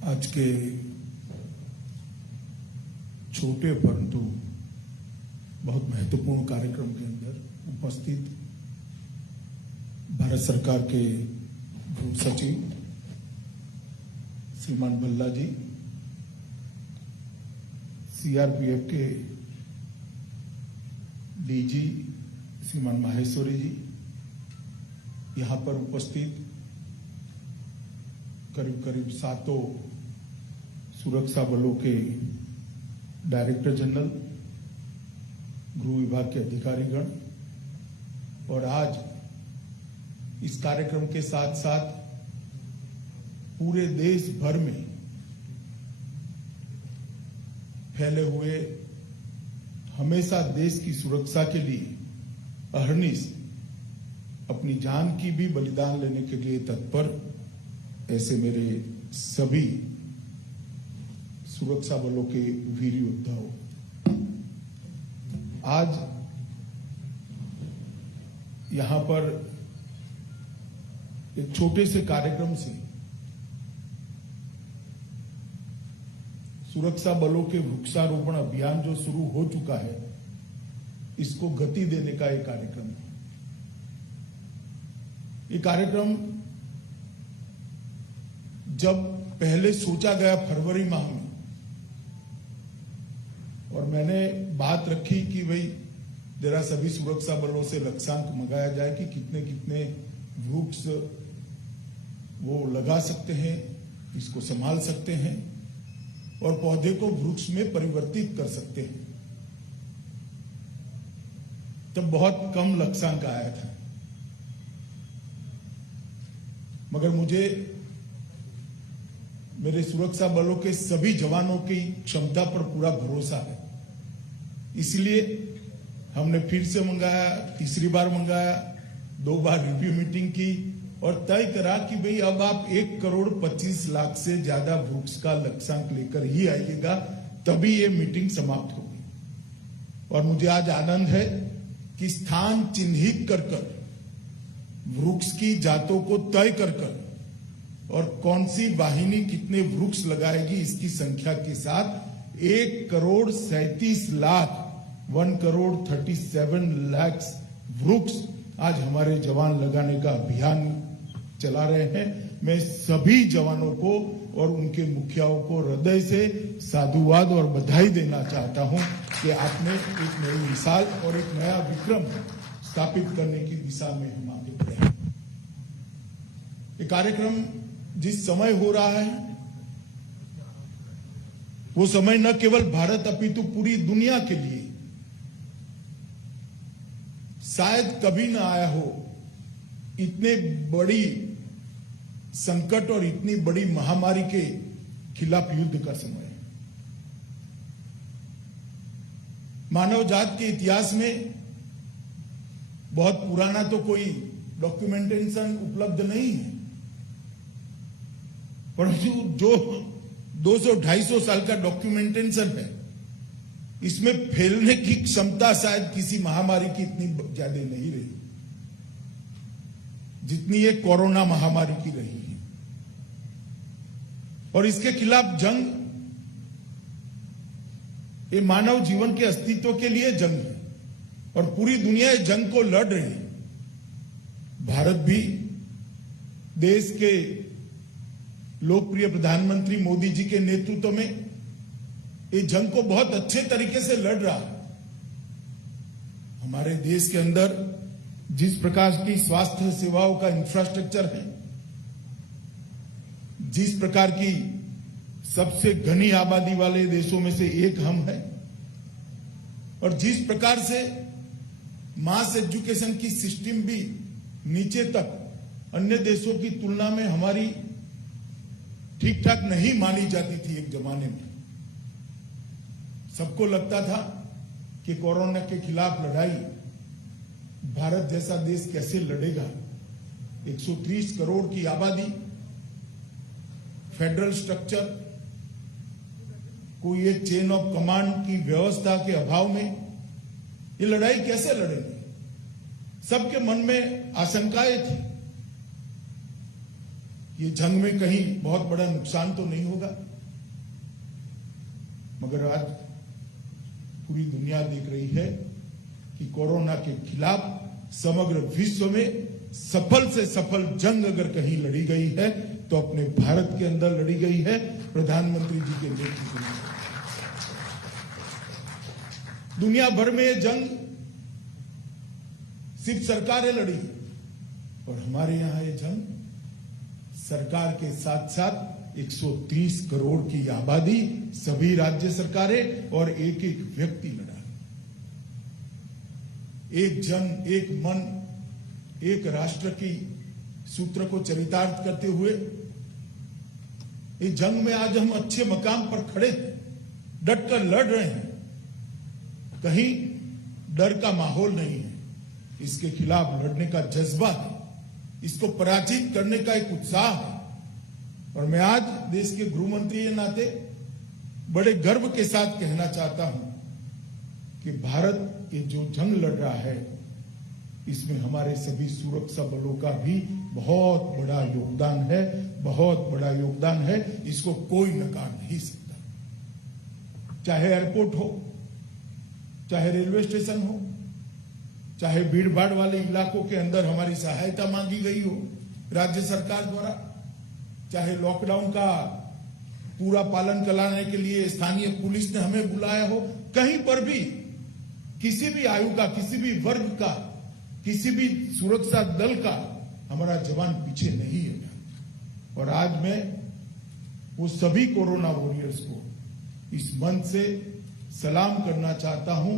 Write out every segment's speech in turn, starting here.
आज के छोटे परंतु बहुत महत्वपूर्ण कार्यक्रम के अंदर उपस्थित भारत सरकार के गृह सचिव श्रीमान भल्ला जी, सीआरपीएफ के डीजी श्रीमान माहेश्वरी जी, यहां पर उपस्थित करीब करीब 7 सुरक्षा बलों के डायरेक्टर जनरल, गृह विभाग के अधिकारीगण और आज इस कार्यक्रम के साथ साथ पूरे देश भर में फैले हुए हमेशा देश की सुरक्षा के लिए अहर्निश अपनी जान की भी बलिदान लेने के लिए तत्पर ऐसे मेरे सभी सुरक्षा बलों के वीर योद्धाओं, आज यहां पर एक छोटे से कार्यक्रम से सुरक्षा बलों के वृक्षारोपण अभियान जो शुरू हो चुका है, इसको गति देने का एक कार्यक्रम है। ये कार्यक्रम जब पहले सोचा गया फरवरी माह में, और मैंने बात रखी कि भाई जरा सभी सुरक्षा बलों से लक्ष्यांक मंगाया जाए कि कितने कितने वृक्ष वो लगा सकते हैं, इसको संभाल सकते हैं और पौधे को वृक्ष में परिवर्तित कर सकते हैं। तब बहुत कम लक्ष्यांक आया था, मगर मुझे मेरे सुरक्षा बलों के सभी जवानों की क्षमता पर पूरा भरोसा है। इसलिए हमने फिर से मंगाया, तीसरी बार मंगाया, 2 बार रिव्यू मीटिंग की और तय करा कि भाई अब आप 1,25,00,000 से ज्यादा वृक्ष का लक्ष्यांक लेकर ही आइएगा, तभी ये मीटिंग समाप्त होगी। और मुझे आज आनंद है कि स्थान चिन्हित कर वृक्ष की जातों को तय कर और कौन सी वाहिनी कितने वृक्ष लगाएगी, इसकी संख्या के साथ 1,37,00,000 1,37,00,000 वृक्ष आज हमारे जवान लगाने का अभियान चला रहे हैं। मैं सभी जवानों को और उनके मुखियाओं को हृदय से साधुवाद और बधाई देना चाहता हूं कि आपने एक नई मिसाल और एक नया विक्रम स्थापित करने की दिशा में हम आगे बढ़े हैं। ये कार्यक्रम जिस समय हो रहा है, वो समय न केवल भारत अपितु पूरी दुनिया के लिए शायद कभी न आया हो। इतने बड़ी संकट और इतनी बड़ी महामारी के खिलाफ युद्ध का समय है। मानव जात के इतिहास में बहुत पुराना तो कोई डॉक्यूमेंटेशन उपलब्ध नहीं है, परंतु जो 200-250 साल का डॉक्यूमेंटेशन है, इसमें फैलने की क्षमता शायद किसी महामारी की इतनी ज्यादा नहीं रही जितनी ये कोरोना महामारी की रही है। और इसके खिलाफ जंग, ये मानव जीवन के अस्तित्व के लिए जंग है और पूरी दुनिया इस जंग को लड़ रही है। भारत भी देश के लोकप्रिय प्रधानमंत्री मोदी जी के नेतृत्व में ये जंग को बहुत अच्छे तरीके से लड़ रहा है। हमारे देश के अंदर जिस प्रकार की स्वास्थ्य सेवाओं का इंफ्रास्ट्रक्चर है, जिस प्रकार की सबसे घनी आबादी वाले देशों में से एक हम हैं, और जिस प्रकार से मास एजुकेशन की सिस्टम भी नीचे तक अन्य देशों की तुलना में हमारी ठीक ठाक नहीं मानी जाती थी। एक जमाने में सबको लगता था कि कोरोना के खिलाफ लड़ाई भारत जैसा देश कैसे लड़ेगा। 130 करोड़ की आबादी, फेडरल स्ट्रक्चर, कोई एक चेन ऑफ कमांड की व्यवस्था के अभाव में ये लड़ाई कैसे लड़ेंगे। सबके मन में आशंकाएं थी। ये जंग में कहीं बहुत बड़ा नुकसान तो नहीं होगा, मगर आज पूरी दुनिया देख रही है कि कोरोना के खिलाफ समग्र विश्व में सफल से सफल जंग अगर कहीं लड़ी गई है तो अपने भारत के अंदर लड़ी गई है, प्रधानमंत्री जी के नेतृत्व में। दुनिया भर में ये जंग सिर्फ सरकारें लड़ी और हमारे यहां ये जंग सरकार के साथ साथ 130 करोड़ की आबादी, सभी राज्य सरकारें और एक एक व्यक्ति लड़ा। एक जन, एक मन, एक राष्ट्र की सूत्र को चरितार्थ करते हुए इस जंग में आज हम अच्छे मकाम पर खड़े हैं, डटकर लड़ रहे हैं। कहीं डर का माहौल नहीं है, इसके खिलाफ लड़ने का जज्बा है, इसको पराजित करने का एक उत्साह है। और मैं आज देश के गृह मंत्री के नाते बड़े गर्व के साथ कहना चाहता हूं कि भारत ये जो जंग लड़ रहा है इसमें हमारे सभी सुरक्षा बलों का भी बहुत बड़ा योगदान है, बहुत बड़ा योगदान है। इसको कोई नकार नहीं सकता। चाहे एयरपोर्ट हो, चाहे रेलवे स्टेशन हो, चाहे भीड़ भाड़ वाले इलाकों के अंदर हमारी सहायता मांगी गई हो राज्य सरकार द्वारा, चाहे लॉकडाउन का पूरा पालन कराने के लिए स्थानीय पुलिस ने हमें बुलाया हो, कहीं पर भी किसी भी आयु का, किसी भी वर्ग का, किसी भी सुरक्षा दल का हमारा जवान पीछे नहीं है। और आज मैं वो सभी कोरोना वॉरियर्स को इस मंच से सलाम करना चाहता हूं,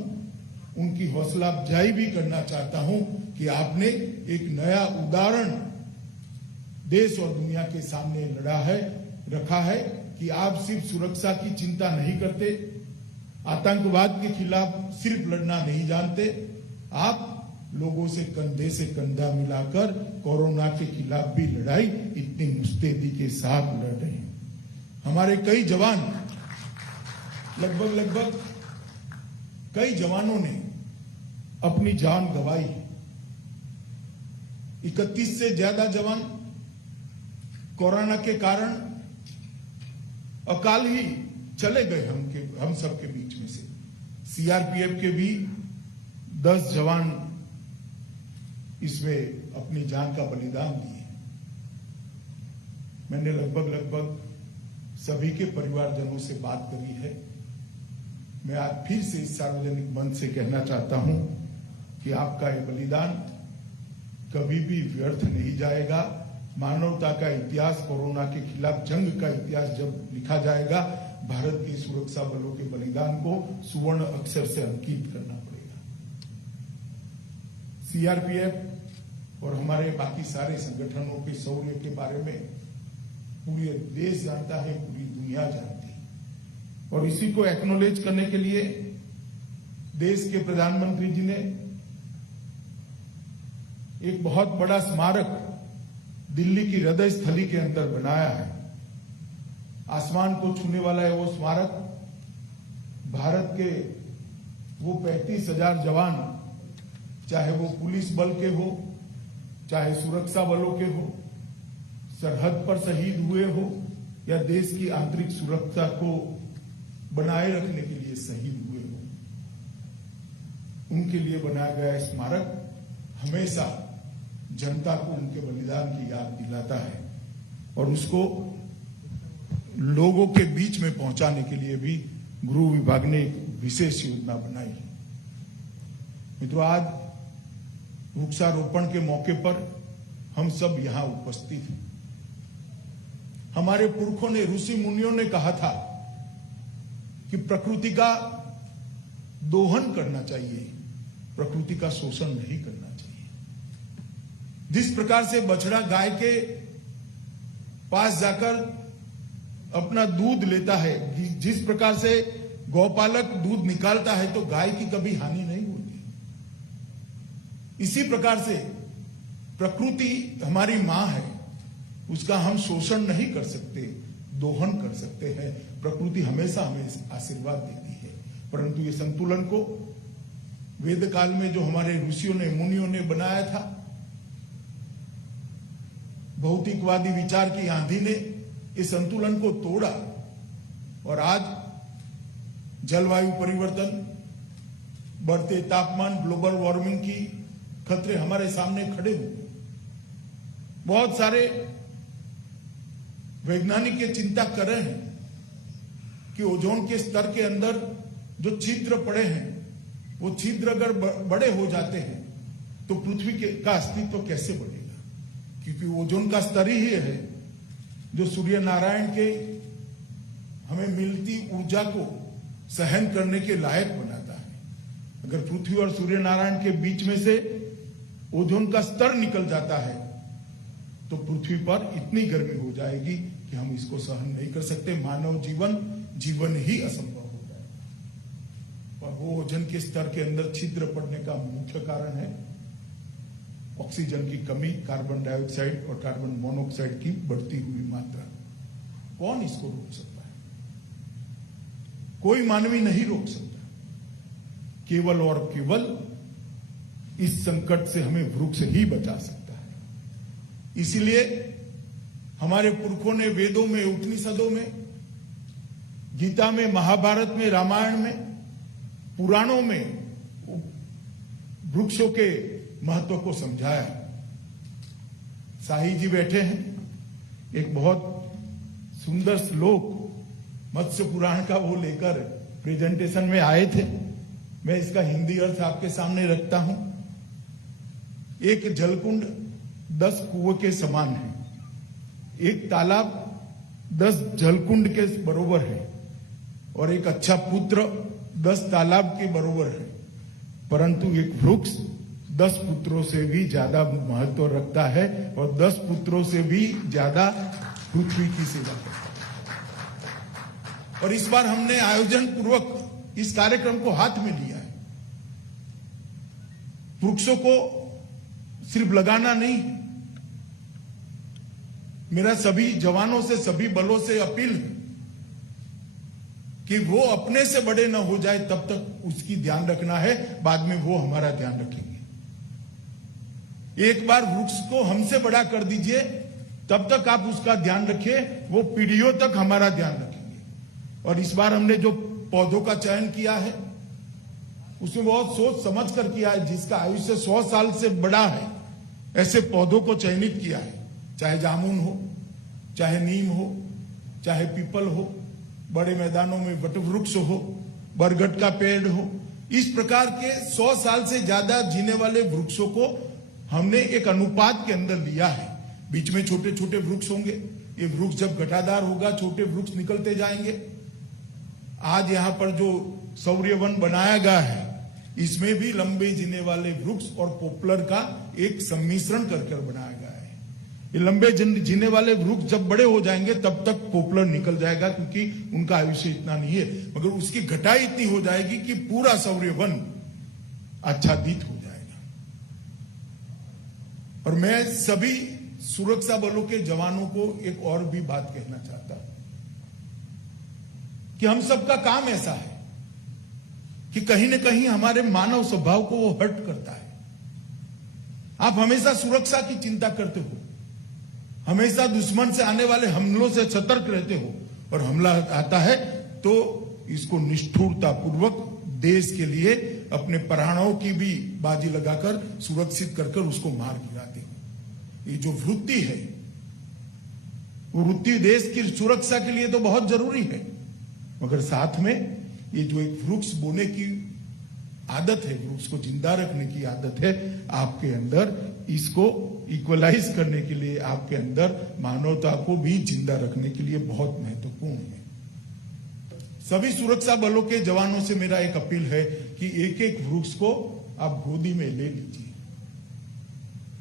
उनकी हौसला अफजाई भी करना चाहता हूं कि आपने एक नया उदाहरण देश और दुनिया के सामने रखा है कि आप सिर्फ सुरक्षा की चिंता नहीं करते, आतंकवाद के खिलाफ सिर्फ लड़ना नहीं जानते, आप लोगों से कंधा मिलाकर कोरोना के खिलाफ भी लड़ाई इतनी मुस्तैदी के साथ लड़ रहे हैं। हमारे कई जवान, लगभग कई जवानों ने अपनी जान गंवाई। 31 से ज्यादा जवान कोरोना के कारण अकाल ही चले गए हम सबके बीच में से। सीआरपीएफ के भी 10 जवान इसमें अपनी जान का बलिदान दिए। मैंने लगभग सभी के परिवारजनों से बात करी है। मैं आज फिर से इस सार्वजनिक मंच से कहना चाहता हूं कि आपका ये बलिदान कभी भी व्यर्थ नहीं जाएगा। मानवता का इतिहास, कोरोना के खिलाफ जंग का इतिहास जब लिखा जाएगा, भारत के सुरक्षा बलों के बलिदान को सुवर्ण अक्षर से अंकित करना पड़ेगा। सीआरपीएफ और हमारे बाकी सारे संगठनों के शौर्य के बारे में पूरे देश जानता है, पूरी दुनिया जानती है। और इसी को एक्नॉलेज करने के लिए देश के प्रधानमंत्री जी ने एक बहुत बड़ा स्मारक दिल्ली की हृदय स्थली के अंदर बनाया है। आसमान को छूने वाला है वो स्मारक। भारत के वो 35,000 जवान, चाहे वो पुलिस बल के हो, चाहे सुरक्षा बलों के हो, सरहद पर शहीद हुए हो या देश की आंतरिक सुरक्षा को बनाए रखने के लिए शहीद हुए हो, उनके लिए बनाया गया स्मारक हमेशा जनता को उनके बलिदान की याद दिलाता है और उसको लोगों के बीच में पहुंचाने के लिए भी गृह विभाग ने एक विशेष योजना बनाई है। मित्रों, आज वृक्षारोपण के मौके पर हम सब यहां उपस्थित हैं। हमारे पुरखों ने, ऋषि मुनियों ने कहा था कि प्रकृति का दोहन करना चाहिए, प्रकृति का शोषण नहीं करना चाहिए। जिस प्रकार से बछड़ा गाय के पास जाकर अपना दूध लेता है, जिस प्रकार से गौपालक दूध निकालता है, तो गाय की कभी हानि नहीं होती। इसी प्रकार से प्रकृति हमारी मां है, उसका हम शोषण नहीं कर सकते, दोहन कर सकते हैं। प्रकृति हमेशा हमें आशीर्वाद देती है, परंतु ये संतुलन को वेद काल में जो हमारे ऋषियों ने, मुनियों ने बनाया था, भौतिकवादी विचार की आंधी ने इस संतुलन को तोड़ा और आज जलवायु परिवर्तन, बढ़ते तापमान, ग्लोबल वार्मिंग की खतरे हमारे सामने खड़े हुए। बहुत सारे वैज्ञानिक ये चिंता कर रहे हैं कि ओजोन के स्तर के अंदर जो छिद्र पड़े हैं, वो छिद्र अगर बड़े हो जाते हैं तो पृथ्वी का अस्तित्व कैसे बढ़ेगा, क्योंकि ओजोन का स्तर ही है जो सूर्य नारायण के हमें मिलती ऊर्जा को सहन करने के लायक बनाता है। अगर पृथ्वी और सूर्य नारायण के बीच में से ओजोन का स्तर निकल जाता है तो पृथ्वी पर इतनी गर्मी हो जाएगी कि हम इसको सहन नहीं कर सकते, मानव जीवन ही असंभव हो जाएगा। और वो ओजोन के स्तर के अंदर छिद्र पड़ने का मुख्य कारण है ऑक्सीजन की कमी, कार्बन डाइऑक्साइड और कार्बन मोनोऑक्साइड की बढ़ती हुई मात्रा। कौन इसको रोक सकता है? कोई मानवी नहीं रोक सकता। केवल और केवल इस संकट से हमें वृक्ष ही बचा सकता है। इसीलिए हमारे पुरखों ने वेदों में, उपनिषदों में, गीता में, महाभारत में, रामायण में, पुराणों में वृक्षों के महत्व को समझाया। साही जी बैठे हैं, एक बहुत सुंदर श्लोक मत्स्य पुराण का वो लेकर प्रेजेंटेशन में आए थे। मैं इसका हिंदी अर्थ आपके सामने रखता हूं। एक जलकुंड 10 कुएं के समान है, एक तालाब 10 जलकुंड के बरोबर है और एक अच्छा पुत्र 10 तालाब के बरोबर है, परंतु एक वृक्ष 10 पुत्रों से भी ज्यादा महत्व रखता है और 10 पुत्रों से भी ज्यादा पृथ्वी की सेवा करता है। और इस बार हमने आयोजन पूर्वक इस कार्यक्रम को हाथ में लिया है। वृक्षों को सिर्फ लगाना नहीं, मेरा सभी जवानों से, सभी बलों से अपील है कि वो अपने से बड़े न हो जाए तब तक उसकी ध्यान रखना है, बाद में वो हमारा ध्यान रखेंगे। एक बार वृक्ष को हमसे बड़ा कर दीजिए, तब तक आप उसका ध्यान रखिए, वो पीढ़ियों तक हमारा ध्यान रखेंगे। और इस बार हमने जो पौधों का चयन किया है उसमें बहुत सोच समझ कर किया है, जिसका आयुष्य 100 साल से बड़ा है, ऐसे पौधों को चयनित किया है। चाहे जामुन हो, चाहे नीम हो, चाहे पीपल हो, बड़े मैदानों में वट वृक्ष हो, बरगद का पेड़ हो, इस प्रकार के 100 साल से ज्यादा जीने वाले वृक्षों को हमने एक अनुपात के अंदर लिया है। बीच में छोटे छोटे वृक्ष होंगे, ये वृक्ष जब घटादार होगा छोटे वृक्ष निकलते जाएंगे। आज यहां पर जो सौर्य वन बनाया गया है, इसमें भी लंबे जीने वाले वृक्ष और पॉपुलर का एक सम्मिश्रण कर बनाया गया है। ये लंबे जीने वाले वृक्ष जब बड़े हो जाएंगे तब तक पॉपुलर निकल जाएगा, क्योंकि उनका आयुष्य इतना नहीं है, मगर उसकी घटाई इतनी हो जाएगी कि पूरा सौर्य वन आच्छादित हो जाएगा। और मैं सभी सुरक्षा बलों के जवानों को एक और भी बात कहना चाहता हूं कि हम सबका काम ऐसा है कि कहीं न कहीं हमारे मानव स्वभाव को वो हर्ट करता है। आप हमेशा सुरक्षा की चिंता करते हो, हमेशा दुश्मन से आने वाले हमलों से सतर्क रहते हो, और हमला आता है तो इसको निष्ठुरता पूर्वक देश के लिए अपने प्राणों की भी बाजी लगाकर सुरक्षित कर उसको मार गिराते हो। ये जो वृत्ति है, वो वृत्ति देश की सुरक्षा के लिए तो बहुत जरूरी है, मगर साथ में ये जो एक वृक्ष बोने की आदत है, वृक्ष को जिंदा रखने की आदत है आपके अंदर, इसको इक्वलाइज करने के लिए आपके अंदर मानवता को भी जिंदा रखने के लिए बहुत महत्वपूर्ण है। सभी सुरक्षा बलों के जवानों से मेरा एक अपील है कि एक एक वृक्ष को आप गोदी में ले लीजिए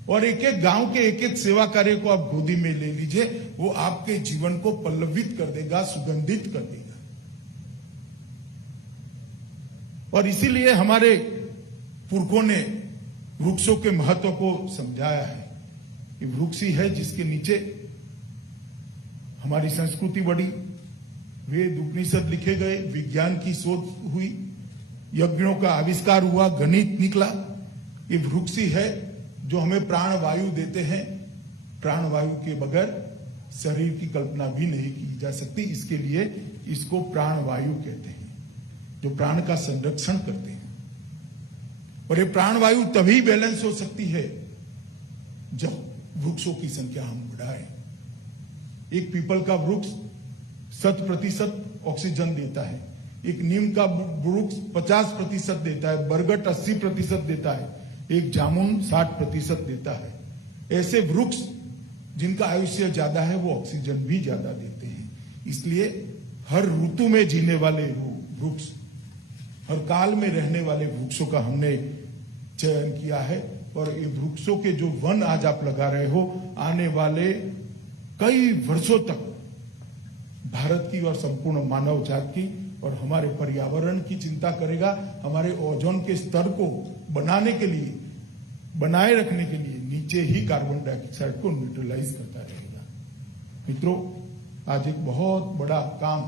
और एक एक गांव के एक एक सेवा कार्य को आप गोदी में ले लीजिए। वो आपके जीवन को पल्लवित कर देगा, सुगंधित कर देगा। और इसीलिए हमारे पुरखों ने वृक्षों के महत्व को समझाया है कि वृक्ष ही है जिसके नीचे हमारी संस्कृति बढ़ी, वेद उपनिषद लिखे गए, विज्ञान की शोध हुई, यज्ञों का आविष्कार हुआ, गणित निकला। ये वृक्ष ही है जो हमें प्राण वायु देते हैं, प्राणवायु के बगैर शरीर की कल्पना भी नहीं की जा सकती। इसके लिए इसको प्राणवायु कहते हैं, जो प्राण का संरक्षण करते हैं। और ये प्राणवायु तभी बैलेंस हो सकती है जब वृक्षों की संख्या हम बढ़ाएं। एक पीपल का वृक्ष 100% ऑक्सीजन देता है, एक नीम का वृक्ष 50% देता है, बरगद 80% देता है, एक जामुन 60% देता है। ऐसे वृक्ष जिनका आयुष्य ज्यादा है वो ऑक्सीजन भी ज्यादा देते हैं। इसलिए हर ऋतु में जीने वाले वृक्ष, हर काल में रहने वाले वृक्षों का हमने चयन किया है। और ये वृक्षों के जो वन आज आप लगा रहे हो, आने वाले कई वर्षों तक भारत की और संपूर्ण मानव जात की और हमारे पर्यावरण की चिंता करेगा। हमारे ओजोन के स्तर को बनाने के लिए, बनाए रखने के लिए नीचे ही कार्बन डाइऑक्साइड को न्यूट्रलाइज करता रहेगा। मित्रों, आज एक बहुत बड़ा काम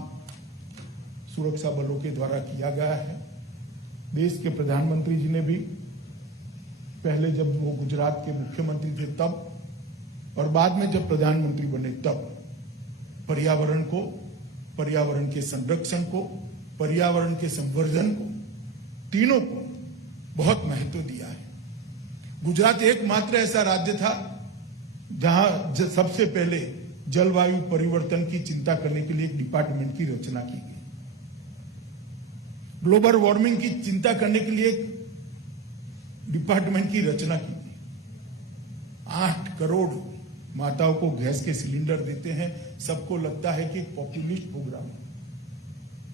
सुरक्षा बलों के द्वारा किया गया है। देश के प्रधानमंत्री जी ने भी पहले जब वो गुजरात के मुख्यमंत्री थे तब, और बाद में जब प्रधानमंत्री बने तब पर्यावरण को, पर्यावरण के संरक्षण को, पर्यावरण के संवर्धन को, तीनों को बहुत महत्व दिया है। गुजरात एकमात्र ऐसा राज्य था जहां सबसे पहले जलवायु परिवर्तन की चिंता करने के लिए एक डिपार्टमेंट की रचना की गई। ग्लोबल वार्मिंग की चिंता करने के लिए एक डिपार्टमेंट की रचना की गई। 8 करोड़ माताओं को गैस के सिलेंडर देते हैं। सबको लगता है कि पॉपुलिस्ट प्रोग्राम है।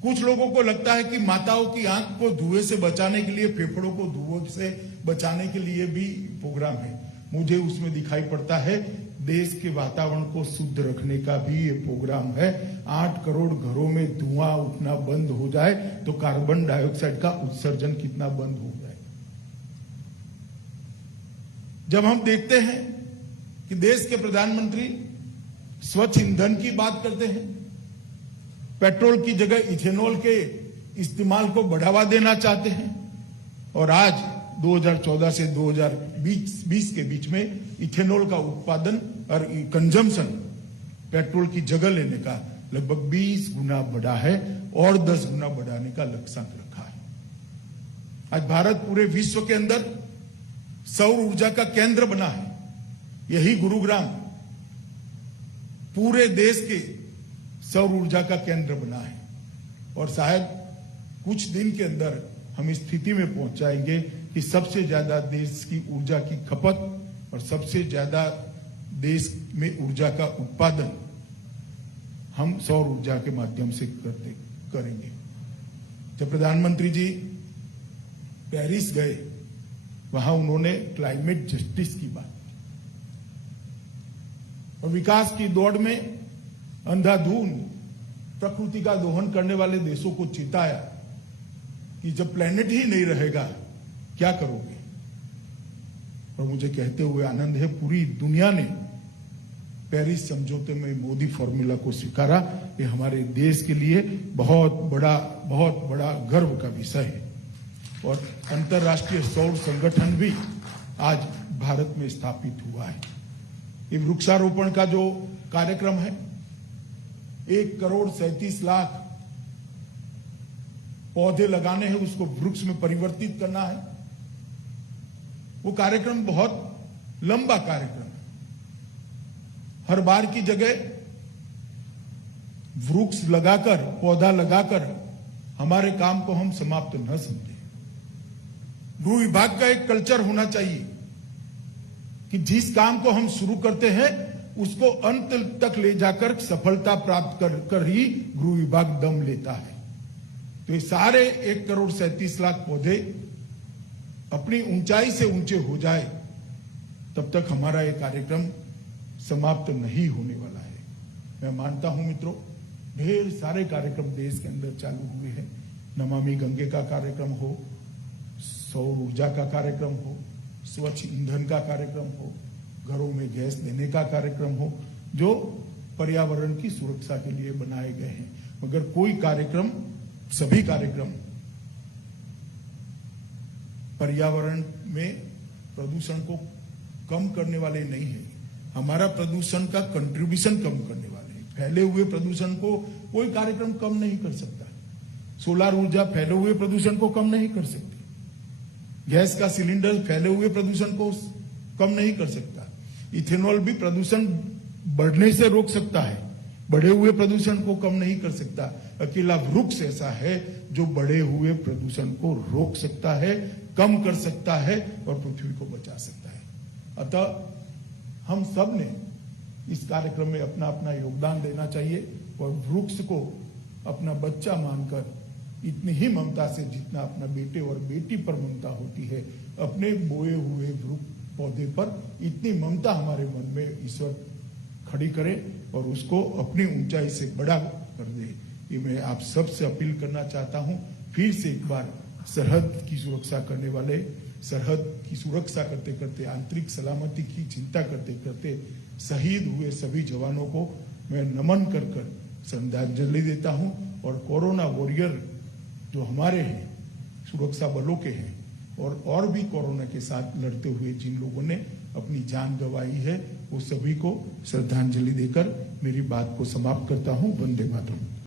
कुछ लोगों को लगता है कि माताओं की आंख को धुएं से बचाने के लिए, फेफड़ों को धुएं से बचाने के लिए भी प्रोग्राम है। मुझे उसमें दिखाई पड़ता है देश के वातावरण को शुद्ध रखने का भी ये प्रोग्राम है। 8 करोड़ घरों में धुआं उठना बंद हो जाए तो कार्बन डाइऑक्साइड का उत्सर्जन कितना बंद हो जाए। जब हम देखते हैं कि देश के प्रधानमंत्री स्वच्छ ईंधन की बात करते हैं, पेट्रोल की जगह इथेनॉल के इस्तेमाल को बढ़ावा देना चाहते हैं, और आज 2014 से 2020 के बीच में इथेनॉल का उत्पादन और कंजम्पशन पेट्रोल की जगह लेने का लगभग 20 गुना बढ़ा है और 10 गुना बढ़ाने का लक्ष्यांक रखा है। आज भारत पूरे विश्व के अंदर सौर ऊर्जा का केंद्र बना है। यही गुरुग्राम पूरे देश के सौर ऊर्जा का केंद्र बना है, और शायद कुछ दिन के अंदर हम इस स्थिति में पहुंच जाएंगे कि सबसे ज्यादा देश की ऊर्जा की खपत और सबसे ज्यादा देश में ऊर्जा का उत्पादन हम सौर ऊर्जा के माध्यम से करेंगे। जब प्रधानमंत्री जी पेरिस गए, वहां उन्होंने क्लाइमेट जस्टिस की बात की और विकास की दौड़ में अंधाधुंध प्रकृति का दोहन करने वाले देशों को चेताया कि जब प्लेनेट ही नहीं रहेगा क्या करोगे। और मुझे कहते हुए आनंद है, पूरी दुनिया ने पेरिस समझौते में मोदी फॉर्मूला को स्वीकारा। ये हमारे देश के लिए बहुत बड़ा गर्व का विषय है। और अंतर्राष्ट्रीय सौर संगठन भी आज भारत में स्थापित हुआ है। ये वृक्षारोपण का जो कार्यक्रम है, 1,37,00,000 पौधे लगाने हैं, उसको वृक्ष में परिवर्तित करना है। वो कार्यक्रम बहुत लंबा कार्यक्रम है। हर बार की जगह वृक्ष लगाकर, पौधा लगाकर हमारे काम को हम समाप्त न समझें। गृह विभाग का एक कल्चर होना चाहिए कि जिस काम को हम शुरू करते हैं उसको अंत तक ले जाकर सफलता प्राप्त कर ही गृह विभाग दम लेता है। तो ये सारे 1,37,00,000 पौधे अपनी ऊंचाई से ऊंचे हो जाए तब तक हमारा ये कार्यक्रम समाप्त नहीं होने वाला है। मैं मानता हूं मित्रों, ढेर सारे कार्यक्रम देश के अंदर चालू हुए हैं। नमामि गंगे का कार्यक्रम हो, सौर ऊर्जा का कार्यक्रम हो, स्वच्छ ईंधन का कार्यक्रम हो, घरों में गैस देने का कार्यक्रम हो, जो पर्यावरण की सुरक्षा के लिए बनाए गए हैं। मगर कोई कार्यक्रम, सभी कार्यक्रम पर्यावरण में प्रदूषण को कम करने वाले नहीं है। हमारा प्रदूषण का कंट्रीब्यूशन कम करने वाले हैं। फैले हुए प्रदूषण को कोई कार्यक्रम कम नहीं कर सकता। सोलर ऊर्जा फैले हुए प्रदूषण को कम नहीं कर सकती। गैस का सिलेंडर फैले हुए प्रदूषण को कम नहीं कर सकता। इथेनॉल भी प्रदूषण बढ़ने से रोक सकता है, बढ़े हुए प्रदूषण को कम नहीं कर सकता। अकेला वृक्ष ऐसा है जो बढ़े हुए प्रदूषण को रोक सकता है, कम कर सकता है और पृथ्वी को बचा सकता है। अतः हम सब ने इस कार्यक्रम में अपना अपना योगदान देना चाहिए और वृक्ष को अपना बच्चा मानकर इतनी ही ममता से जितना अपना बेटे और बेटी पर ममता होती है, अपने बोए हुए वृक्ष पौधे पर इतनी ममता हमारे मन में ईश्वर खड़ी करे और उसको अपनी ऊंचाई से बड़ा कर दे। ये मैं आप सब से अपील करना चाहता हूं। फिर से एक बार सरहद की सुरक्षा करने वाले, सरहद की सुरक्षा करते करते, आंतरिक सलामती की चिंता करते करते शहीद हुए सभी जवानों को मैं नमन कर कर श्रद्धांजलि देता हूं। और कोरोना वॉरियर जो हमारे हैं, सुरक्षा बलों के हैं और भी कोरोना के साथ लड़ते हुए जिन लोगों ने अपनी जान गंवाई है, वो सभी को श्रद्धांजलि देकर मेरी बात को समाप्त करता हूं। वंदे मातरम।